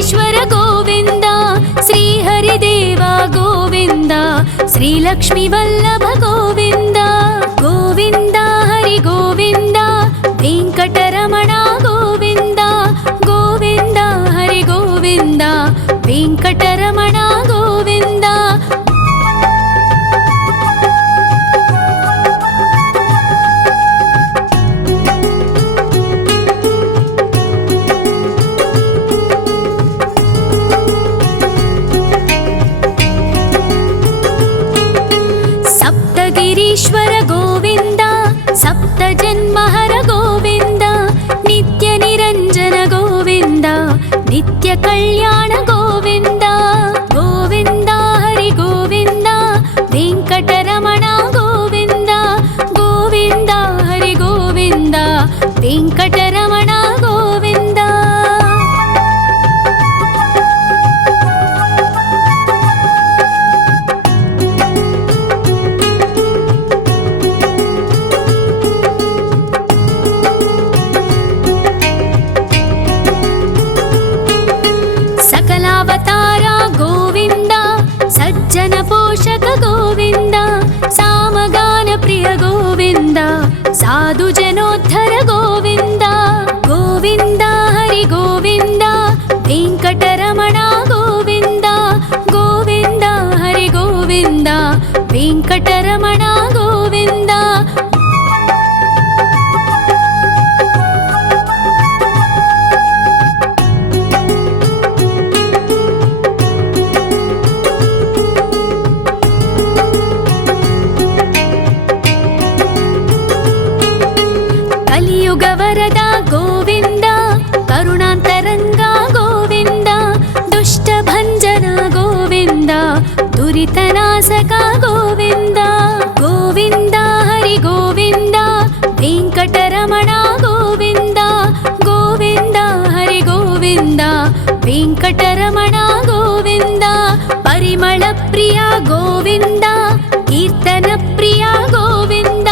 వెంకటేశ్వర గోవింద, శ్రీహరిదేవ గోవింద, శ్రీలక్ష్మీ వల్లభ గోవింద. గోవింద హరి గోవింద, వెంకటరమణ గోవింద. గోవింద హరి గోవింద, వెంకటరమణ గోవింద. సప్తగిరీశ్వర గోవింద, సప్త జన్మహర గోవింద, నిత్య నిరంజన గోవింద, నిత్య కళ్యాణ గోవింద. గోవింద హరి గోవింద, వెంకటరమణ గోవింద. గోవింద హరి గోవింద, వెంకటరమణ గోవింద. సకలావతార గోవింద, సజ్జన పోషక గోవింద, సామగాన ప్రియ గోవింద, సాధు జనోద్ధర గోవింద. గోవింద హరి గోవింద, వెంకటరమణ గోవింద. గోవింద హరి గోవింద, వెంకటరమణ గోవింద. కలియుగ వరద గోవింద, కరుణాంతరంగ గోవింద, దుష్ట భంజన గోవింద, దురితనాశక గోవింద. గోవింద హరి గోవింద, వెంకటరమణ గోవింద. గోవింద హరి గోవింద, వెంకటరమణ గోవింద. పరిమళ ప్రియ గోవింద, కీర్తన ప్రియ గోవింద,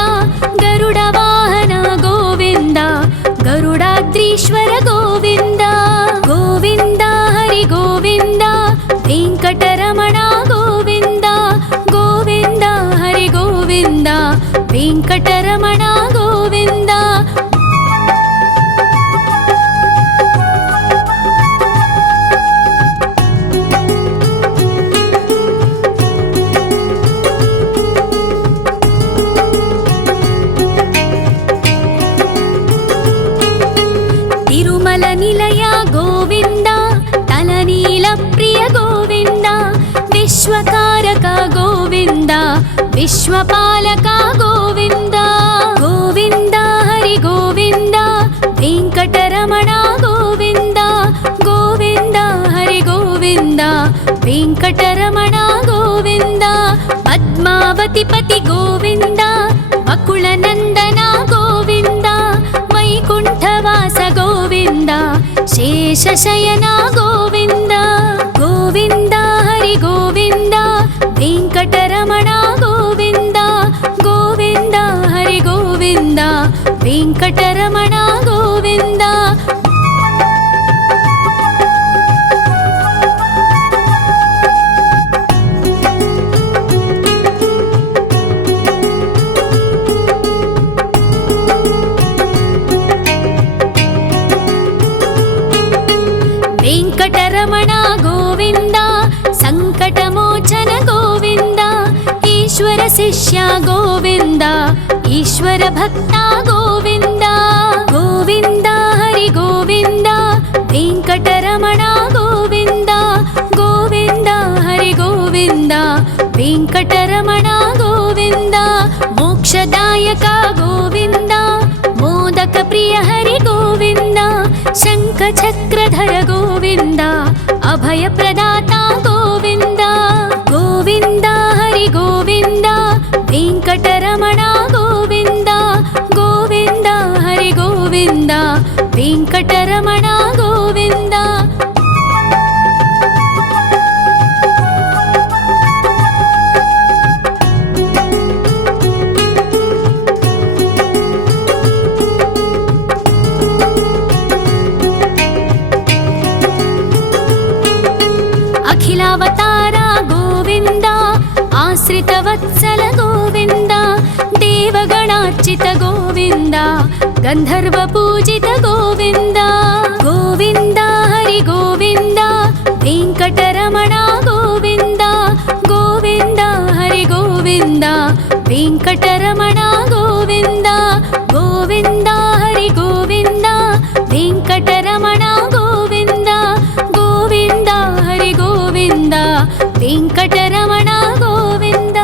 గరుడ వాహన గోవింద, గరుడాద్రీశ్వర గోవింద. గోవింద హరి గోవింద, వెంకటరమణ గోవింద. గోవింద హరి గోవింద, వెంకటరమణ గోవింద. తిరుమల నిలయ గోవింద, తలనీల ప్రియ గోవింద, విశ్వకారక గోవింద, విశ్వపాలక గోవింద. గోవింద హరి గోవింద, వెంకటరమణ గోవింద. గోవింద హరి గోవింద, వెంకటరమణ గోవింద. పద్మావతి పతి గోవింద, అకుల నందన గోవింద, వైకుంఠవాస గోవింద, శేషశయన గోవింద. గోవింద హరి గోవింద, వెంకటరమణ గోవింద. గోవింద హరి గోవింద, వెంకటరమణ గోవింద. వెంకటరమణ గోవింద, సంకటమోచన గోవింద, ఈశ్వర శిష్య గోవింద, ఈశ్వర భక్త గోవింద. గోవింద హరి గోవింద, వెంకటరమణ గోవింద. గోవింద హరి గోవింద, వెంకటరమణ గోవింద. మోక్షదాయక గోవింద, మోదక ప్రియ హరి గోవింద, శంఖ చక్రధర గోవింద, అభయ ప్రదాత గోవింద. గోవింద హరి గోవింద, వెంకటరమణ గోవింద. గోవింద హరి గోవింద, వెంకటరమణ గోవింద. रामाश्रितवत्सल गोविन्द देवगणार्चित गोविन्द गन्धर्वपूजित गोविन्द गोविन्द हरि गोविन्द वेङ्कटरमण गोविन्द गोविन्द हरि गोविन्द वेङ्कटरमण गोविन्द गोविन्द हरि गोविन्द वेङ्कटरमण गोविन्द गोविन्द हरि गोविन्द वेङ्कटरमण गोविन्द।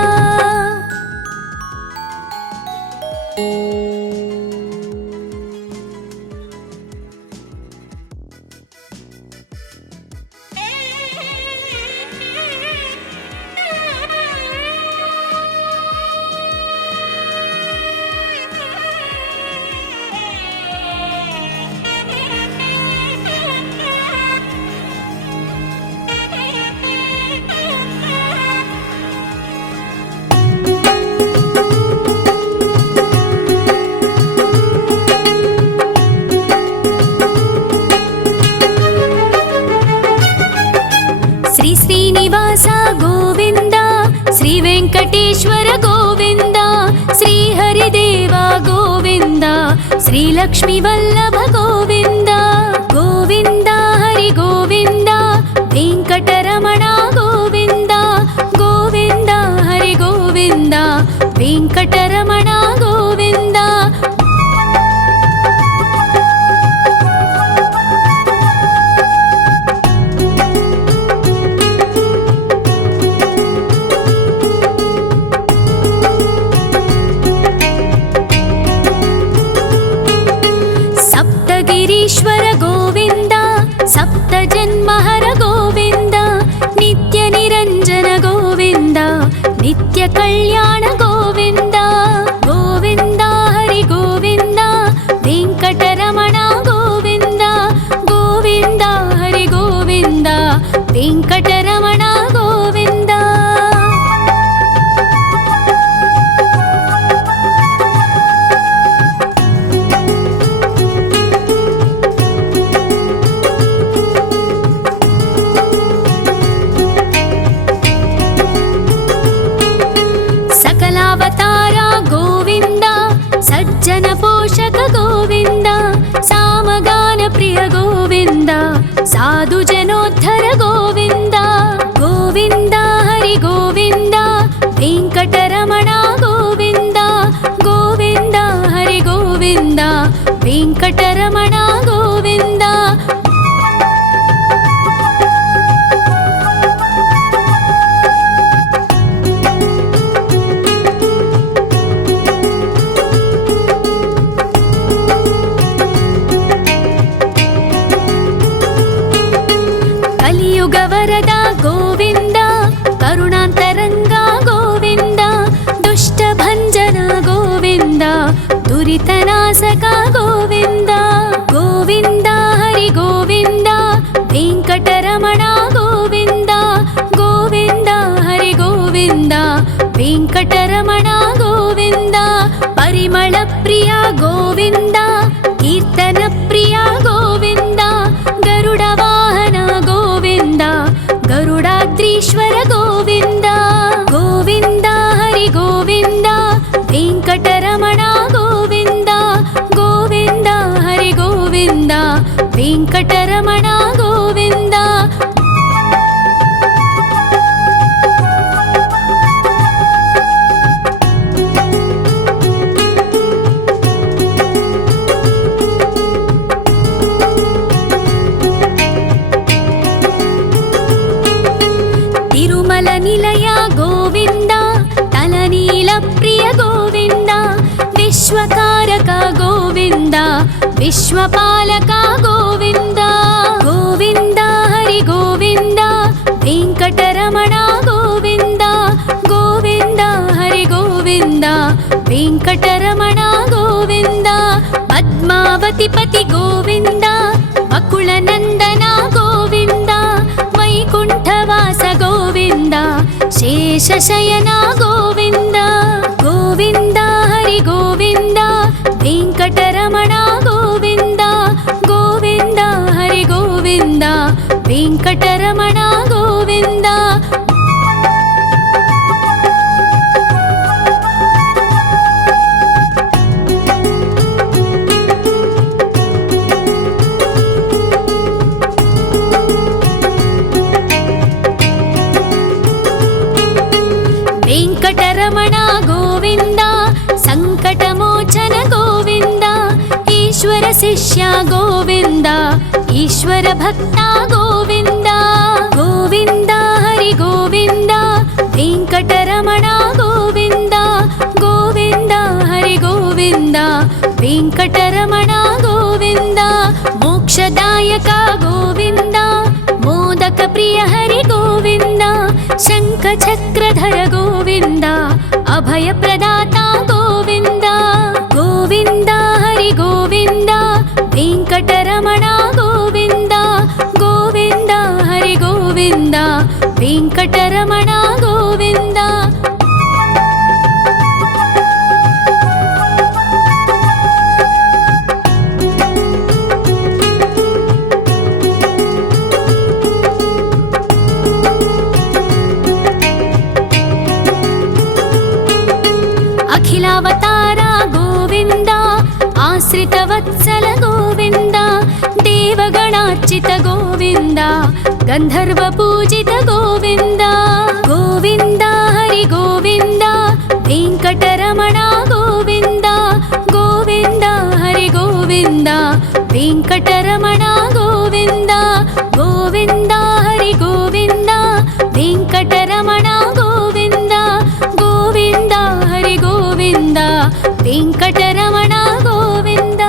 श्रीनिवास गोविन्द श्री वेङ्कटेश्वर गोविन्द श्री हरिदेव गोविन्द श्री लक्ष्मीवल्लभ गोविन्द गोविन्द हरि गोविन्द वेङ्कटरमण गोविन्द गोविन्द हरि गोविन्द वेङ्कटरमण गोविन्द। गिरीश्वर गोविन्द सप्तजन्महर गोविन्द नित्य निरञ्जन गोविन्द नित्य कल्याण गोविन्द गोविन्द हरि गोविन्द वेङ्कटरमण गोविन्द गोविन्द हरि गोविन्द वेङ्कटरमण गोविन्द। सकलावतार गोविन्द सज्जन पोषक गोविन्द सामगान प्रिय गोविन्द साधु जनोद्धर गोविन्द गोविन्द हरि गोविन्द वेङ्कटरमण गोविन्द गोविन्द हरि गोविन्द वेङ्कटरमण गोविन्द। कलियुगवरद गोविन्द करुणान्तरङ्ग गोविन्द दुष्टभञ्जन गोविन्द दुरितनाशक गोविन्द गोविन्द हरि गोविन्द वेङ्कटरमण गोविन्द गोविन्द हरि गोविन्द वेङ्कटरमण गोविन्द। परिमल प्रिय गोविन्द कीर्तन प्रिय गोविन्द गरुड वाहन गोविन्द गरुडाद्रीश्वर गोविन्द गोविन्द हरि गोविन्द वेङ्कटरमण गोविन्द गोविन्द हरि गोविन्द वेङ्कटरमण गोविन्द। तिरुमल निलय गोविन्द तलनील प्रिय गोविन्द विश्वकारक गोविन्द विश्वपालक गोविन्द गोविन्द हरि गोविन्द वेङ्कटरमण गोविन्द गोविन्द हरि गोविन्द वेङ्कटरमण गोविन्द। पद्मावतिपति गोविन्द बकुलनन्दन गोविन्द वैकुण्ठवास गोविन्द शेषशयन गोविन्द गोविन्द हरि गोविन्द वेङ्कटरमण गोविन्द गोविन्द हरि गोविन्द वेङ्कटरमण गोविन्द। వెంకటరమణ గోవింద సంకటమోచన గోవింద ఈశ్వర శిష్య గోవింద ఈశ్వర భక్త గోవింద గోవింద హరి గోవింద వెంకటరమణ గోవింద గోవింద హరి గోవింద వెంకటరమణ గోవింద మోక్షదాయక గోవింద మోదక ప్రియ హరి గోవింద శంఖ చక్రధర గోవింద అభయ ప్రదాత గోవింద గోవింద హరి గోవింద వెంకటరమణ గోవింద గోవింద హరి గోవింద వెంకటరమణ గోవింద అఖిలావతార గోవింద ఆశ్రిత వత్సల గోవింద దేవగణార్చిత గోవింద గంధర్వ పూజిత గోవింద గోవింద హరి గోవింద వెంకటరమణ గోవింద గోవింద హరి గోవింద వెంకటరమణ గోవింద గోవింద హరి గోవింద వెంకటరమణ గోవింద గోవింద హరి గోవింద వెంకటరమణ గోవింద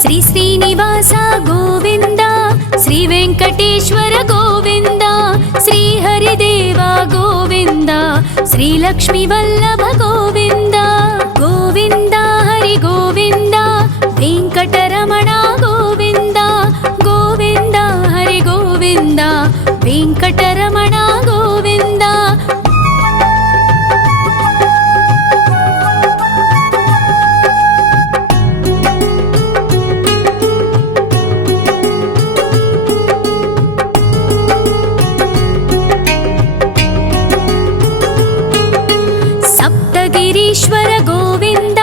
శ్రీ శ్రీనివాస గోవింద శ్రీ వెంకటేశ్వర గోవింద శ్రీ హరిదేవ గోవింద శ్రీ లక్ష్మీ వల్లభ గోవింద గోవింద హరి గోవింద వెంకటరమణ గోవింద గోవింద హరి గోవింద వెంకటరమణ గోవింద సప్తగిరీశ్వర గోవింద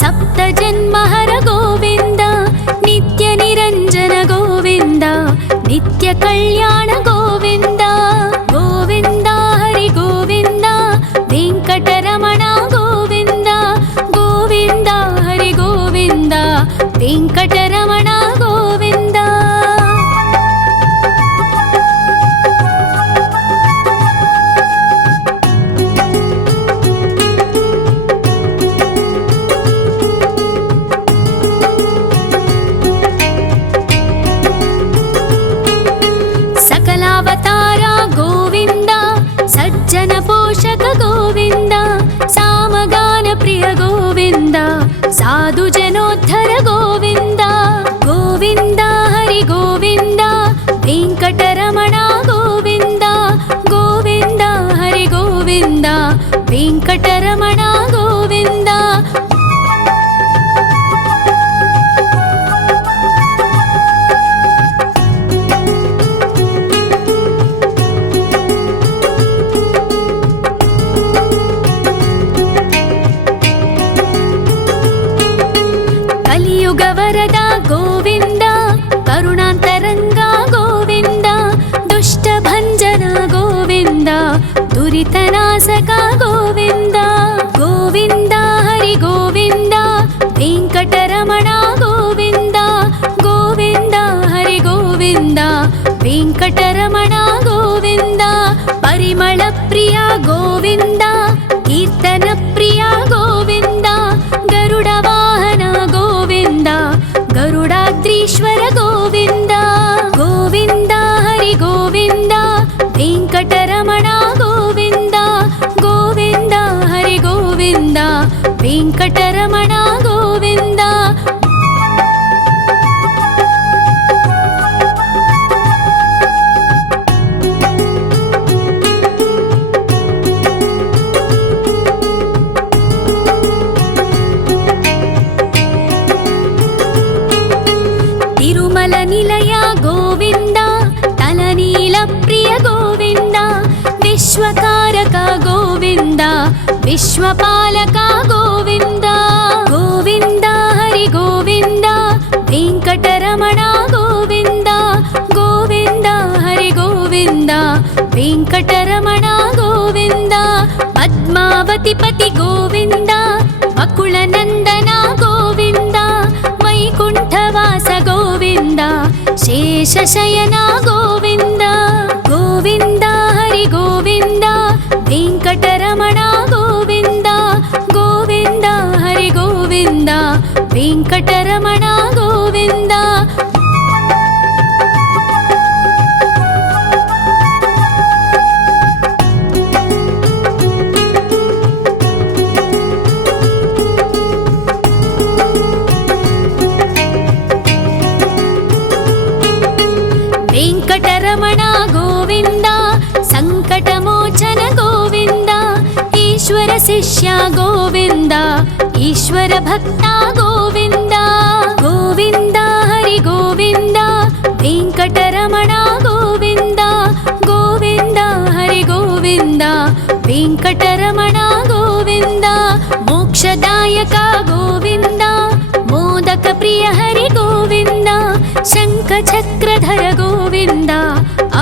సప్త జన్మహర గోవింద నిత్య నిరంజన గోవింద నిత్య కళ్యాణ గోవింద గోవింద హరి గోవింద వెంకటరమణ గోవింద గోవింద హరి గోవింద వెంకటరమణ గోవింద సకలావతార గోవింద సజ్జన పోషక గోవింద సామగాన ప్రియ గోవింద సాధు జనోద్ధర గోవింద గోవింద హరి గోవింద వెంకటరమణ గోవింద గోవింద హరి గోవింద వెంకటరమణ గోవింద కలియుగ వరద గోవింద కరుణాంతరంగ గోవింద దుష్ట భంజన గోవింద దురితనాశక గోవింద గోవింద హరి గోవింద వెంకటరమణ గోవింద గోవింద హరి గోవింద వెంకటరమణ గోవింద పరిమళ ప్రియ గోవింద కీర్తన ప్రియ గోవింద గరుడ వాహన గోవింద గరుడాద్రీశ్వర గోవింద గోవింద హరి గోవింద వెంకటరమణ గోవింద గోవింద హరి గోవింద వెంకటరమణ గోవింద विश्वकारक गोविन्द विश्वपालक गोविन्द गोविन्द हरि गोविन्द वेङ्कटरमण गोविन्द गोविन्द हरि गोविन्द वेङ्कटरमण गोविन्द पद्मावतिपति गोविन्द वकुलनन्दन गोविन्द वैकुण्ठवास गोविन्द शेषशयन गोविन्द गोविन्द हरि गोविन्द वेङ्कटरमण गोविन्द गोविन्द हरि गोविन्द वेङ्कटरमण गोविन्द वेङ्कटरमण गोविन्द सङ्कटमोचन गोविन्द ईश्वर शिष्य गोविन्द ईश्वर भक्त गोविन्द गोविन्द हरि गोविन्द वेङ्कटरमण गोविन्द गोविन्द हरि गोविन्द वेङ्कटरमण गोविन्द मोक्षदायक गोविन्द मोदक प्रिय हरि गोविन्द शङ्खचक्रधर गोविन्द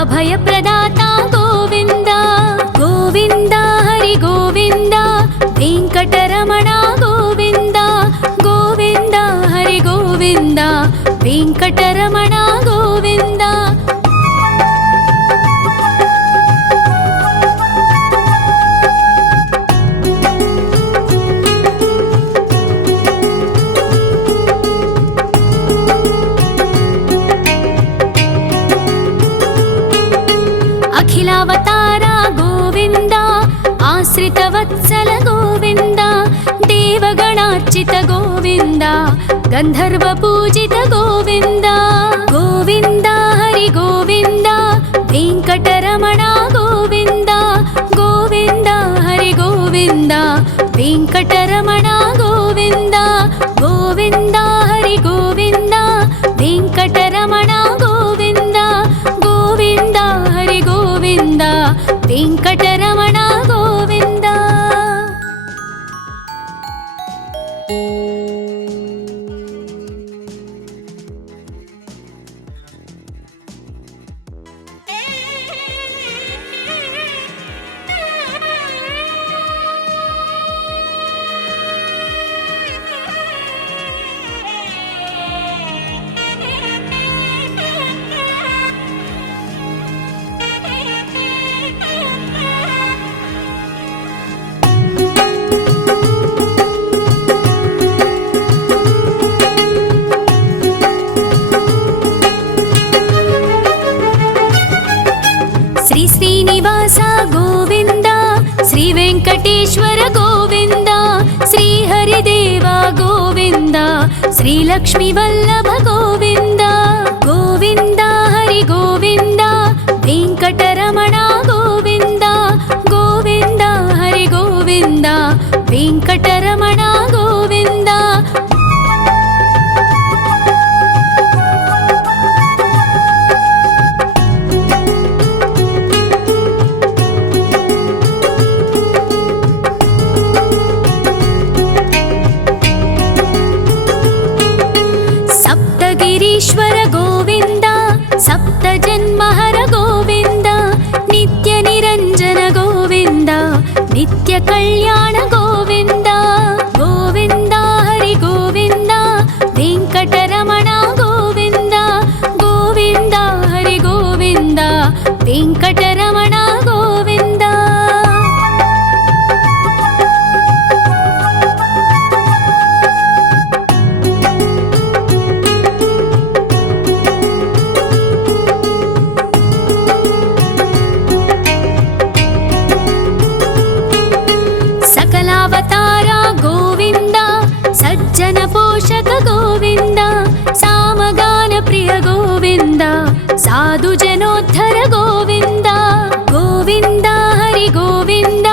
अभयप्रदाता गोविन्द गोविन्द हरि गोविन्द वेङ्कटरमण गोविन्द गोविन्द हरि गोविन्द वेङ्कटरमण गोविन्द अखिलावतार गोविन्द आश्रितवत्सल गोविन्द देवगणार्चित गोविन्द गन्धर्वपूजित गोविन्द गोविन्द हरि गोविन्द वेङ्कटरमण गोविन्द गोविन्द हरि गोविन्द वेङ्कटरमण गोविन्द गोविन्द हरि गोविन्द वेङ्कटरमण गोविन्द गोविन्द हरि गोविन्द वेङ्कटरमण गोविन्द श्री श्रीनिवास गोविन्द श्री वेङ्कटेश्वर गोविन्द श्री हरिदेव गोविन्द श्री लक्ष्मीवल्लभ गोविन्द गोविन्द हरि गोविन्द वेङ्कटरमण गोविन्द गोविन्द हरि गोविन्द वेङ्कटरमण गोविन्द सप्तगिरीश्वर गोविन्द सप्तजन्महर गोविन्द नित्यनिरञ्जन गोविन्द नित्यकल्याण गोविन्द गोविन्द हरि गोविन्द वेङ्कटरमण गोविन्द गोविन्द हरि गोविन्द वेङ्कटरमण गोविन्द सकलावतार गोविन्द सज्जन पोषक गोविन्द सामगान प्रिय गोविन्द साधु जनोद्धर गोविन्द गोविन्द हरि गोविन्द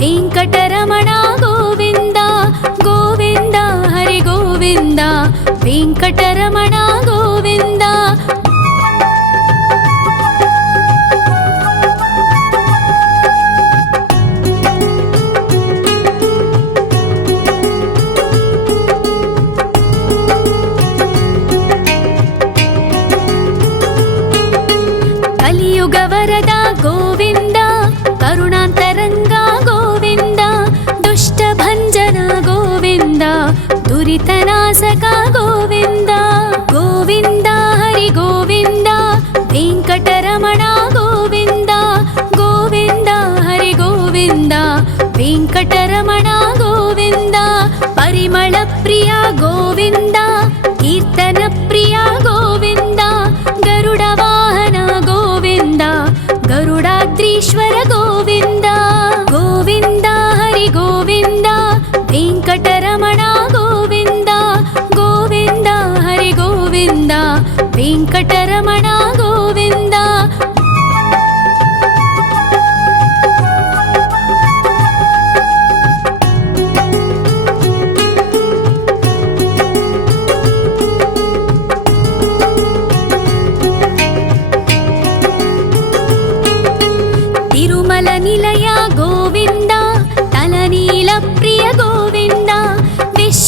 वेङ्कटरमण गोविन्द गोविन्द हरि गोविन्द वेङ्कटरमण गोविन्द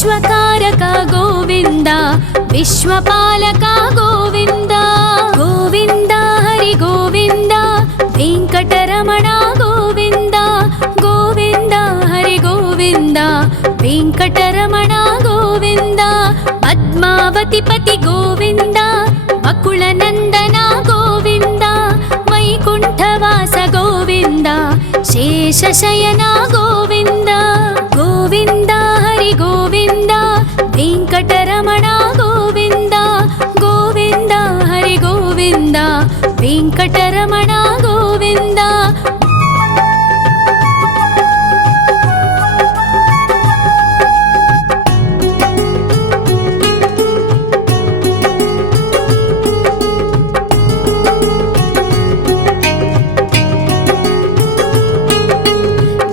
विश्वकारक गोविन्द विश्वपालक गोविन्द गोविन्द हरि गोविन्द वेङ्कटरमण गोविन्द गोविन्द हरि गोविन्द वेङ्कटरमण गोविन्द पद्मावतिपति गोविन्द वकुलनन्दन गोविन्द वैकुण्ठवास गोविन्द शेषशयन गोविन्द गोविन्द हरि गोविन्द वेङ्कटरमण गोविन्द गोविन्द हरि गोविन्द वेङ्कटरमण गोविन्द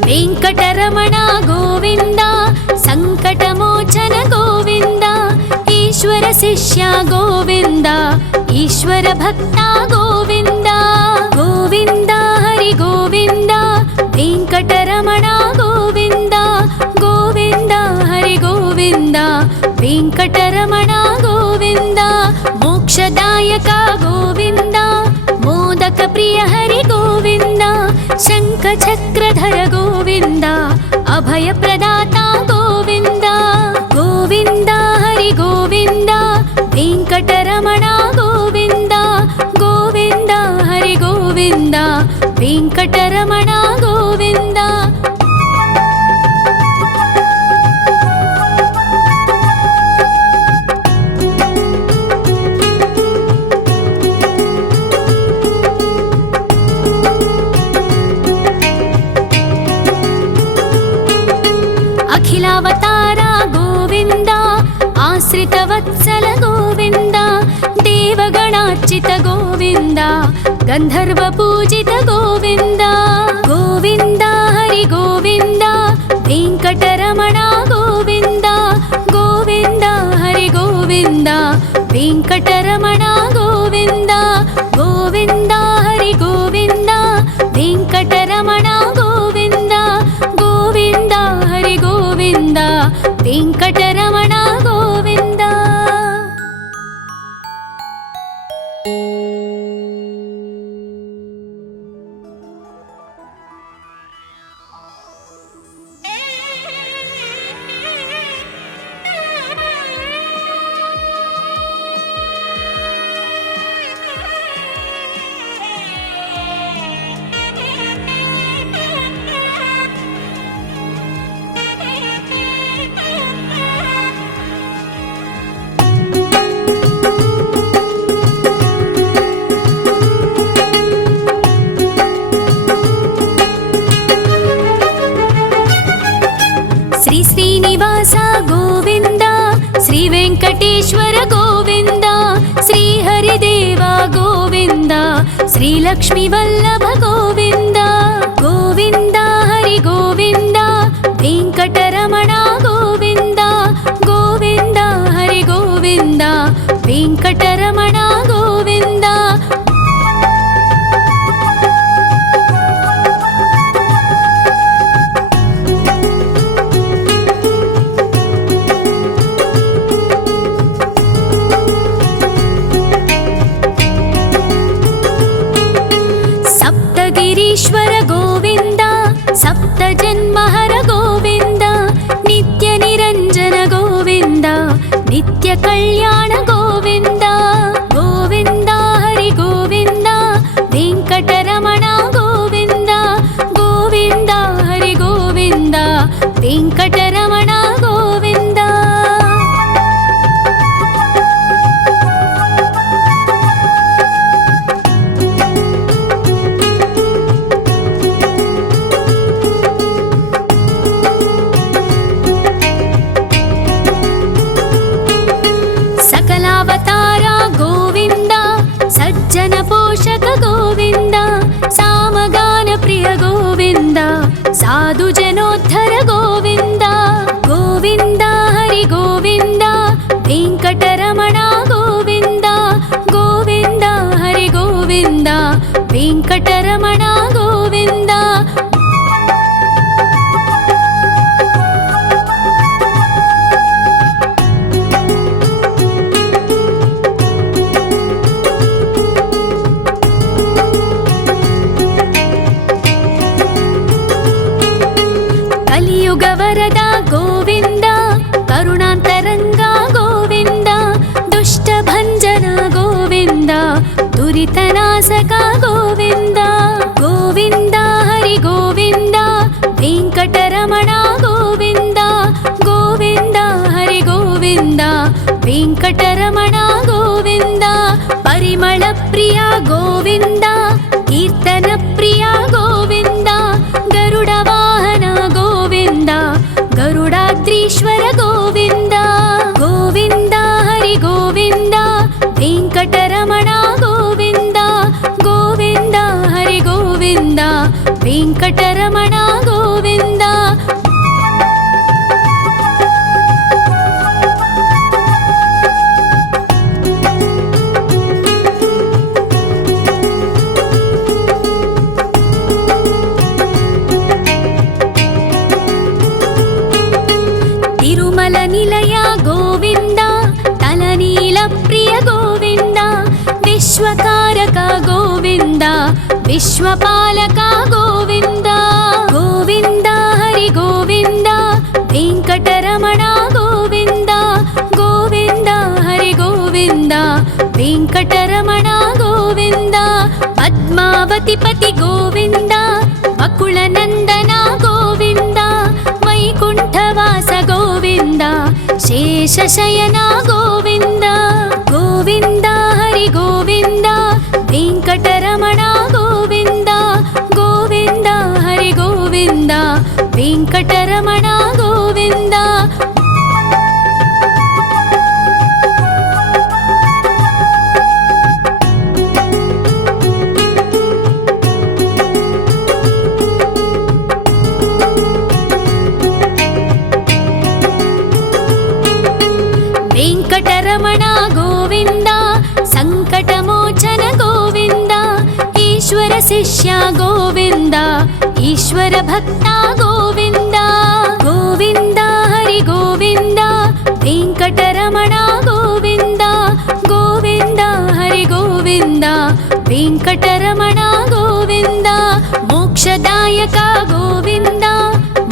वेङ्कटरमण गोविन्द सङ्कटमोचन गोविन्द ईश्वर शिष्य गोविन्द ईश्वर भक्त गोविन्द गोविन्द हरि गोविन्द वेङ्कटरमण गोविन्द गोविन्द हरि गोविन्द वेङ्कटरमण गोविन्द मोक्षदायक गोविन्द मोदक प्रिय हरि गोविन्द शङ्खचक्रधर गोविन्द अभयप्रदाता गोविन्द गोविन्द हरि गोविन्द वेङ्कटरमण गोविन्द गोविन्द हरि गोविन्द वेङ्कटरमण गोविन्द अखिलावतार गोविन्द आश्रितवत्सल गोविन्द देवगणार्चित गोविन्द गन्धर्वपूजित गोविन्द गोविन्द हरि गोविन्द वेङ्कटरमण गोविन्द गोविन्द हरि गोविन्द वेङ्कटरमण गोविन्द गोविन्द हरि गोविन्द वेङ्कटरमण गोविन्द गोविन्द हरि गोविन्द वेङ्कटरमण गोविन्द श्री श्रीनिवास गोविन्द श्री वेङ्कटेश्वर गोविन्द श्री हरिदेव गोविन्द श्री लक्ष्मीवल्लभ गोविन्द गोविन्द हरि गोविन्द वेङ्कटरमण गोविन्द गोविन्द हरि गोविन्द वेङ्कटरमण गोविन्द गिरीश्वर गोविन्द सप्तजन्महर गोविन्द नित्यनिरञ्जन गोविन्द नित्यकल्याण गोविन्द गोविन्द हरि गोविन्द वेङ्कटरमण गोविन्द गोविन्द हरि गोविन्द वेङ्कटरमण गोविन्द सकलावतार ವೆಂಕಟರಮಣ ಗೋವಿಂದ. ಪರಿಮಳ ಪ್ರಿಯ ಗೋವಿಂದ, ಕೀರ್ತನ ಪ್ರಿಯ ಗೋವಿಂದ. ಗರುಡ ವಾಹನ ಗೋವಿಂದ, ಗರುಡಾದ್ರೀಶ್ವರ ಗೋವಿಂದ. ಗೋವಿಂದ ಹರಿ ಗೋವಿಂದ, ವೆಂಕಟರಮಣ ಗೋವಿಂದ. ಗೋವಿಂದ ಹರಿ ಗೋವಿಂದ, ವೆಂಕಟರಮಣ ಗೋವಿಂದ. ತಿರುಮಲ ನಿಲಯ ಗೋವಿಂದ, ತಲನೀಲ ಪ್ರಿಯ ಗೋವಿಂದ. ವಿಶ್ವಕಾರಕ ಗೋವಿಂದ, ವಿಶ್ವಪಾಲಕ ಗೋವಿಂದ. ಗೋವಿಂದ ಹರಿ ಗೋವಿಂದ, ವೆಂಕಟರಮಣ ಗೋವಿಂದ. ಗೋವಿಂದ ಹರಿ ಗೋವಿಂದ, ವೆಂಕಟರಮಣ ಗೋವಿಂದ. ಪದ್ಮಾವತಿ ಪತಿ ಗೋವಿಂದ, ಅಕುಳ ನಂದನ ಗೋವಿಂದ. ವೈಕುಂಠವಾಸ ಗೋವಿಂದ, ಶೇಷಶಯನ ಗೋವಿಂದ. ಗೋವಿಂದ ಹರಿ ಗೋವಿಂದ, ವೆಂಕಟರಮಣ ಗೋವಿಂದ. ಗೋವಿಂದ ಹರಿ ಗೋವಿಂದ, ವೆಂಕಟರಮಣ ಗೋವಿಂದ. ವೆಂಕಟರಮಣ ಗೋವಿಂದ, ಸಂಕಟಮೋಚನ ಗೋವಿಂದ. ಈಶ್ವರ ಶಿಷ್ಯ ಗೋವಿಂದ, ಈಶ್ವರ ಭಕ್ತ ಗೋವಿಂದ. ಗೋವಿಂದ ಹರಿ ಗೋವಿಂದ, ವೆಂಕಟರಮಣ ಗೋವಿಂದ. ಗೋವಿಂದ ಹರಿ ಗೋವಿಂದ, ವೆಂಕಟರಮಣ ಗೋವಿಂದ. ಮೋಕ್ಷದಾಯಕ ಗೋವಿಂದ,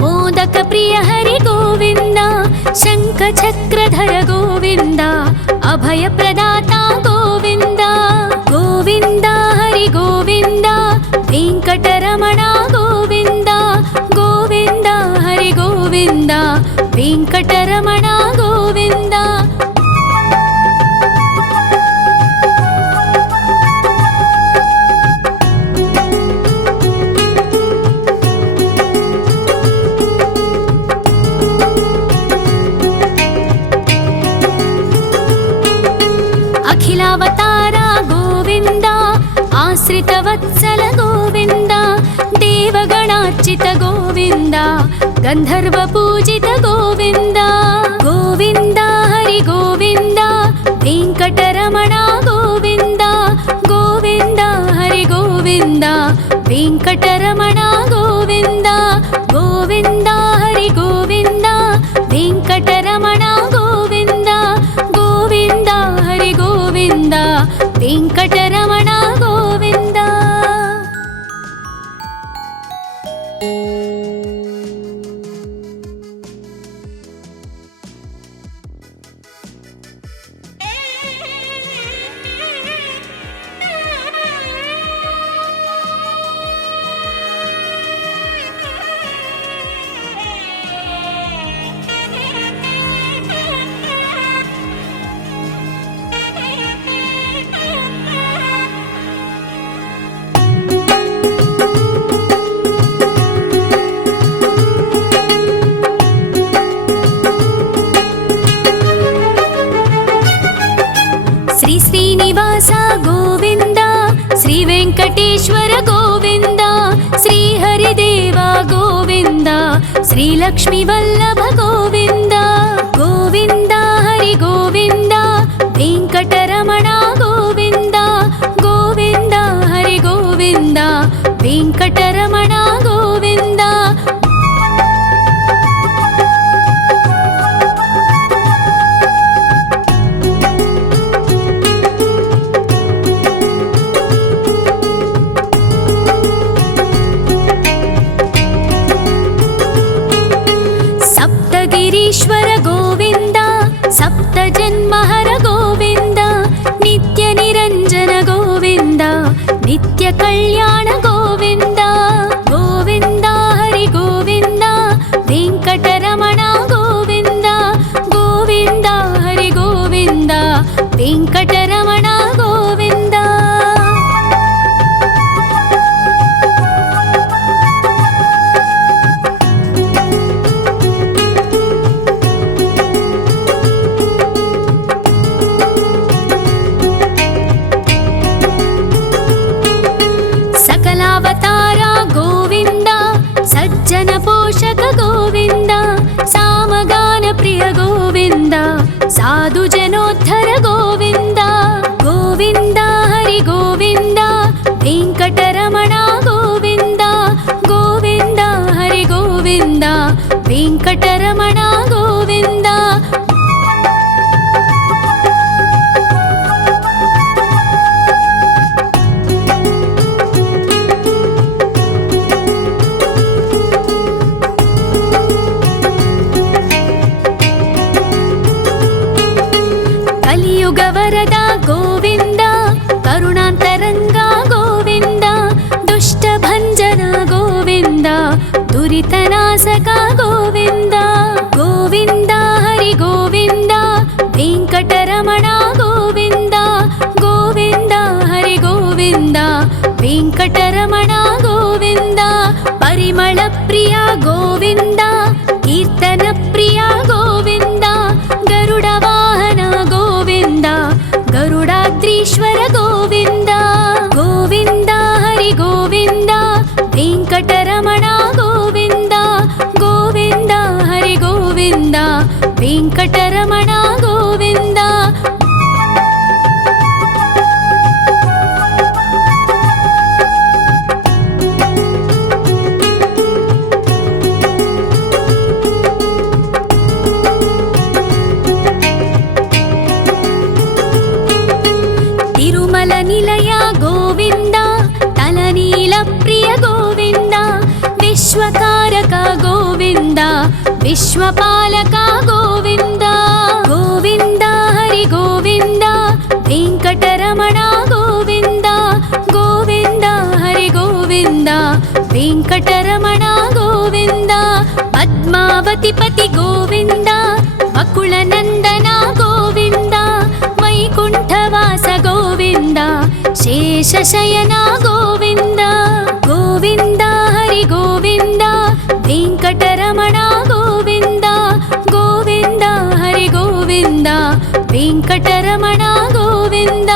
ಮೋದಕ ಪ್ರಿಯ ಹರಿ ಗೋವಿಂದ. ಶಂಖ ಚಕ್ರಧರ ಗೋವಿಂದ, ಅಭಯ ಪ್ರದಾತ ಗೋವಿಂದ. ಗೋವಿಂದ ಹರಿ ಗೋವಿಂದ, ವೆಂಕಟರಮಣ ಗೋವಿಂದ. ಗೋವಿಂದ ಹರಿ ಗೋವಿಂದ, ವೆಂಕಟರಮಣ ಗೋವಿಂದ. ಅಖಿಲಾವತಾರ ಗೋವಿಂದ, ಆಶ್ರಿತ ವತ್ಸಲ ಗೋವಿಂದ. ದೇವಗಣಾರ್ಚಿತ ಗೋವಿಂದ, ಗಂಧರ್ವ ಪೂಜಿತ ಗೋವಿಂದ. ಗೋವಿಂದ ಹರಿ ಗೋವಿಂದ, ವೆಂಕಟರಮಣ ಗೋವಿಂದ. ಗೋವಿಂದ ಹರಿ ಗೋವಿಂದ, ವೆಂಕಟರಮಣ ಗೋವಿಂದ. ಗೋವಿಂದ ಹರಿ ಗೋವಿಂದ, ವೆಂಕಟರಮಣ ಗೋವಿಂದ. ಗೋವಿಂದ ಹರಿ ಗೋವಿಂದ, ವೆಂಕಟರಮಣ ಗೋವಿಂದ. ಶ್ರೀ ಶ್ರೀನಿವಾಸ ಗೋವಿಂದ, ಶ್ರೀ ವೆಂಕಟೇಶ್ವರ ಗೋವಿಂದ. ಶ್ರೀ ಹರಿದೇವ ಗೋವಿಂದ, ಶ್ರೀ ಲಕ್ಷ್ಮೀ ವಲ್ಲಭ ಗೋವಿಂದ. ಗೋವಿಂದ ಹರಿ ಗೋವಿಂದ, ವೆಂಕಟರಮಣ ಗೋವಿಂದ. ಗೋವಿಂದ ಹರಿ ಗೋವಿಂದ, ವೆಂಕಟರಮಣ ಗೋವಿಂದ. కలియుగ వరద గోవింద, కరుణాంతరంగ గోవింద, దుష్ట భంజన గోవింద, దురితనాశక గోవింద. గోవింద హరి గోవింద, వెంకటరమణ గోవింద, గోవింద హరి గోవింద, వెంకటరమణ గోవింద. పరిమళ ప్రియ గోవింద, కీర్తన ప్రియ గోవింద, గరుడ వాహన గోవింద, గరుడాద్రీశ్వర గోవింద. గోవింద హరి గోవింద, వెంకటరమణ గోవింద, గోవింద హరి గోవింద, వెంకటరమణ గోవింద. తిరుమల నిలయ గోవింద, తలనీల ప్రియ గోవింద, విశ్వకారక గోవింద, విశ్వపాలక గోవింద. గోవింద హరి గోవింద, వెంకటరమణ గోవింద, గోవింద హరి గోవింద, వెంకటరమణ గోవింద. పద్మావతి పతి గోవింద, వకుళ నందన గోవింద, వైకుంఠవాస గోవింద, శేషశయన గోవింద. గోవింద హరి గోవింద, వెంకటరమణ గోవింద, గోవింద హరి గోవింద, వెంకటరమణ గోవింద.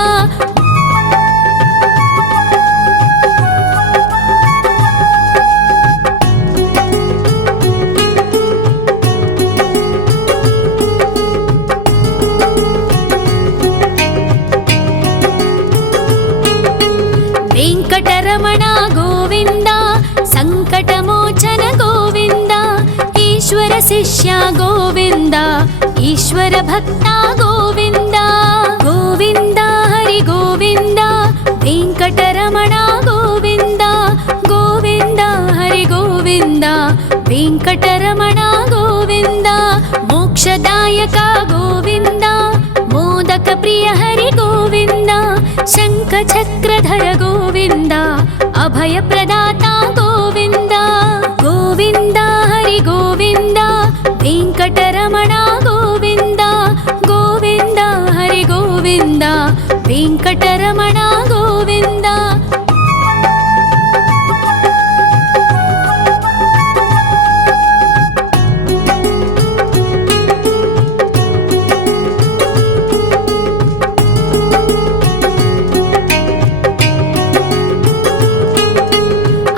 వెంకటరమణ గోవింద, సంకటమోచన గోవింద, ఈశ్వర శిష్య గోవింద, ఈశ్వర భక్త గోవింద. గోవింద హరి గోవింద, వెంకటరమణ గోవింద, గోవింద హరి గోవింద, వెంకటరమణ గోవింద. మోక్షదాయక గోవింద, మోదక ప్రియ హరి గోవింద, శంఖ చక్రధర గోవింద, అభయ ప్రదాత గోవింద. గోవింద హరి గోవింద, వెంకటరమణ గోవింద, గోవింద హరి గోవింద, వెంకటరమణ గోవింద.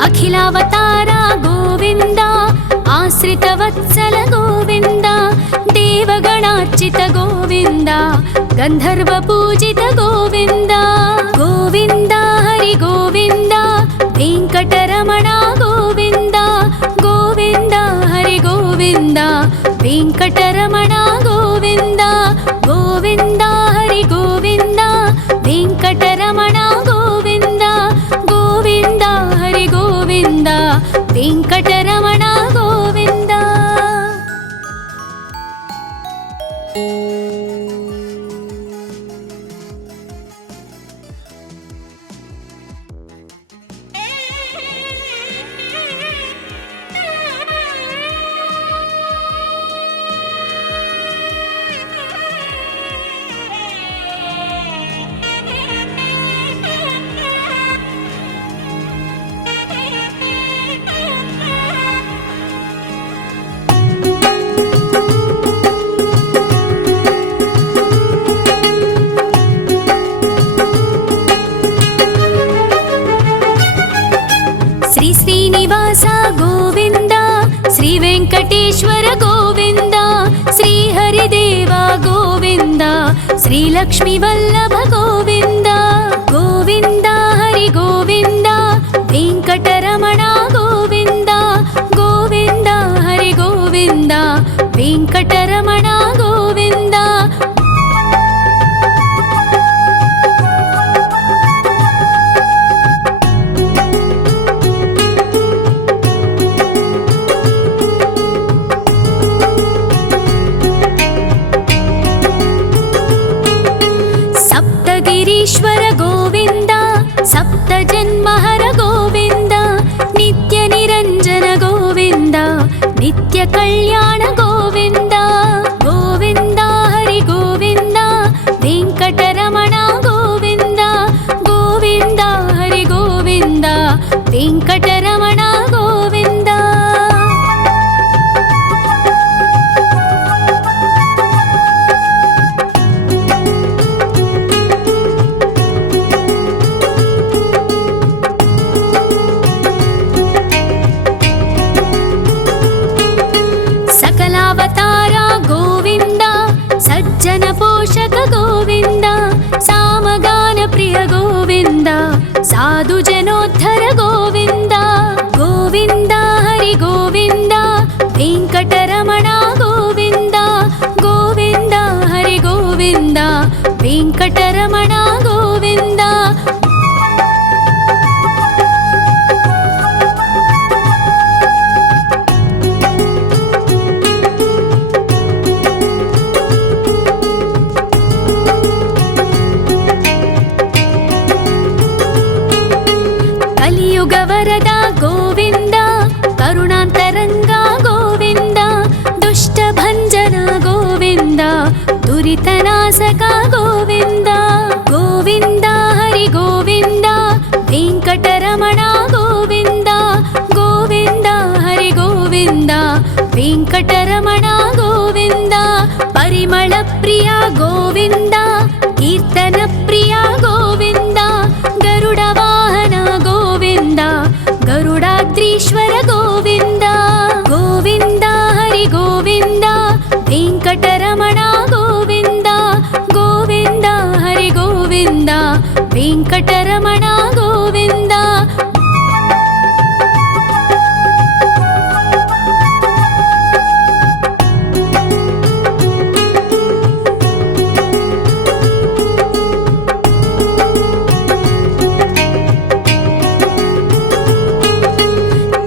అఖిలావతార గోవింద, ఆశ్రిత వత్సల గోవింద, దేవగణార్చిత గోవింద, గంధర్వ పూజిత గోవింద. గోవింద హరి గోవింద, వెంకటరమణ గోవింద, గోవింద హరి గోవింద, వెంకటరమణ గోవింద. గోవింద హరి గోవింద, వెంకటరమణ గోవింద, గోవింద హరి గోవింద, వెంకటరమణ గోవింద. శ్రీనివాస గోవింద, శ్రీ వెంకటేశ్వర గోవింద, శ్రీ హరిదేవ గోవింద, శ్రీ లక్ష్మీ వల్లభ గోవింద. గోవింద హరి గోవింద, వెంకటరమణ గోవింద, గోవింద హరి గోవింద, వెంకటరమణ గోవింద. कल्याण गोविन्द गोविन्द हरि गोविन्द वेङ्कटरमण गोविन्द गोविन्द हरि गोविन्द वेङ्कटरमण गोविन्द। सकलावतार गोविन्द सज्जन पोषक गोविन्द सामगान प्रिय गोविन्द साधु जनोद्धर गोविन्द गोविन्द हरि गोविन्द वेङ्कटरमण गोविन्द गोविन्द हरि गोविन्द वेङ्कटरमण गोविन्द। कलियुग वरद गोविन्द करुणान्तरङ्ग गोविन्द दुष्टभञ्जन गोविन्द दुरितनाशक गोविन्द गोविन्द हरि गोविन्द वेङ्कटरमण गोविन्द गोविन्द हरि गोविन्द वेङ्कटरमण गोविन्द। परिमल प्रिय गोविन्द कीर्तन प्रिय गोविन्द गरुड वाहन गोविन्द गरुडाद्रीश्वर गोविन्द गोविन्द हरि गोविन्द वेङ्कटरमण गोविन्द गोविन्द हरि गोविन्द वेङ्कटरमण गोविन्द।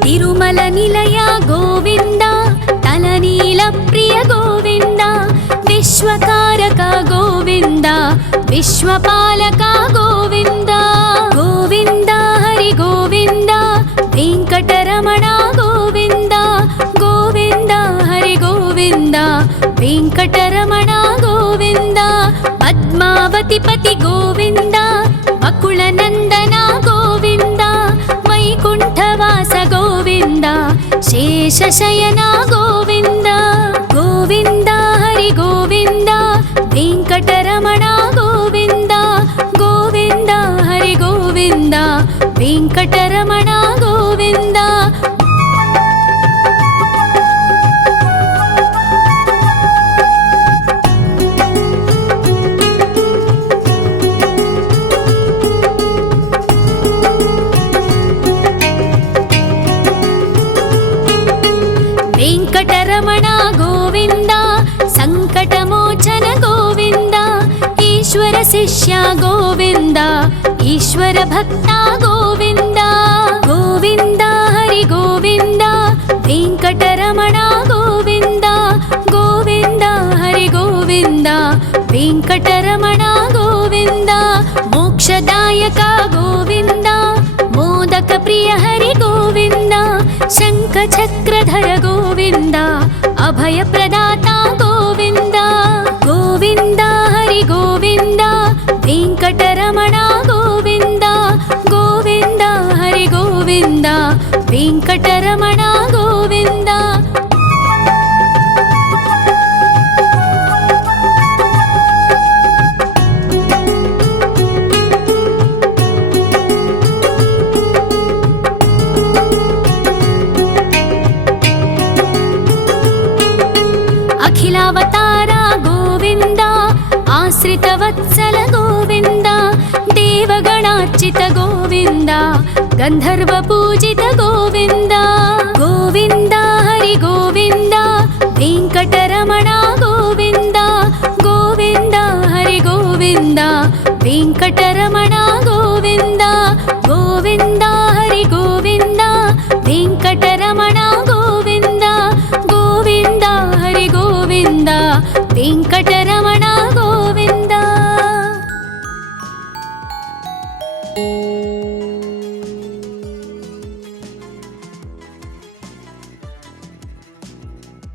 तिरुमल निलय गोविन्द तलनील प्रिय गोविन्द विश्वकारक गोविन्द विश्वपालक गोविन्द गोविन्द हरि गोविन्द वेङ्कटरमण गोविन्द गोविन्द हरि गोविन्द वेङ्कटरमण गोविन्द। पद्मावति पति गोविन्द बकुलनन्दन गोविन्द वैकुण्ठवास गोविन्द शेषशयन गोविन्द गोविन्द हरि गोविन्द वेङ्कटरमण गोविन्द गोविन्द हरि गोविन्द वेङ्कटरमण गोविन्द। वेङ्कटरमण गोविन्द सङ्कटमोचन गोविन्द ईश्वर शिष्य गोविन्द ईश्वर भक्त गोविन्द गोविन्द हरि गोविन्द वेङ्कटरमण गोविन्द गोविन्द हरि गोविन्द वेङ्कटरमण गोविन्द। मोक्षदायक गोविन्द मोदक प्रिय हरि गोविन्द शङ्खचक्रधर गोविन्द अभयप्रदाता गोविन्द गोविन्द हरि गोविन्द वेङ्कटरमण गोविन्द गोविन्द हरि गोविन्द वेङ्कटरमण गोविन्द। अखिलावतार गोविन्द आश्रितवत्सल गोविन्द देवगणार्चित गोविन्द गन्धर्वपूजित गोविन्द गोविन्द हरि गोविन्द वेङ्कटरमण गोविन्द गोविन्द हरि गोविन्द वेङ्कटरमण गोविन्द गोविन्द हरि गोविन्द वेङ्कटरमण गोविन्द गोविन्द हरि गोविन्द वेङ्कटरमण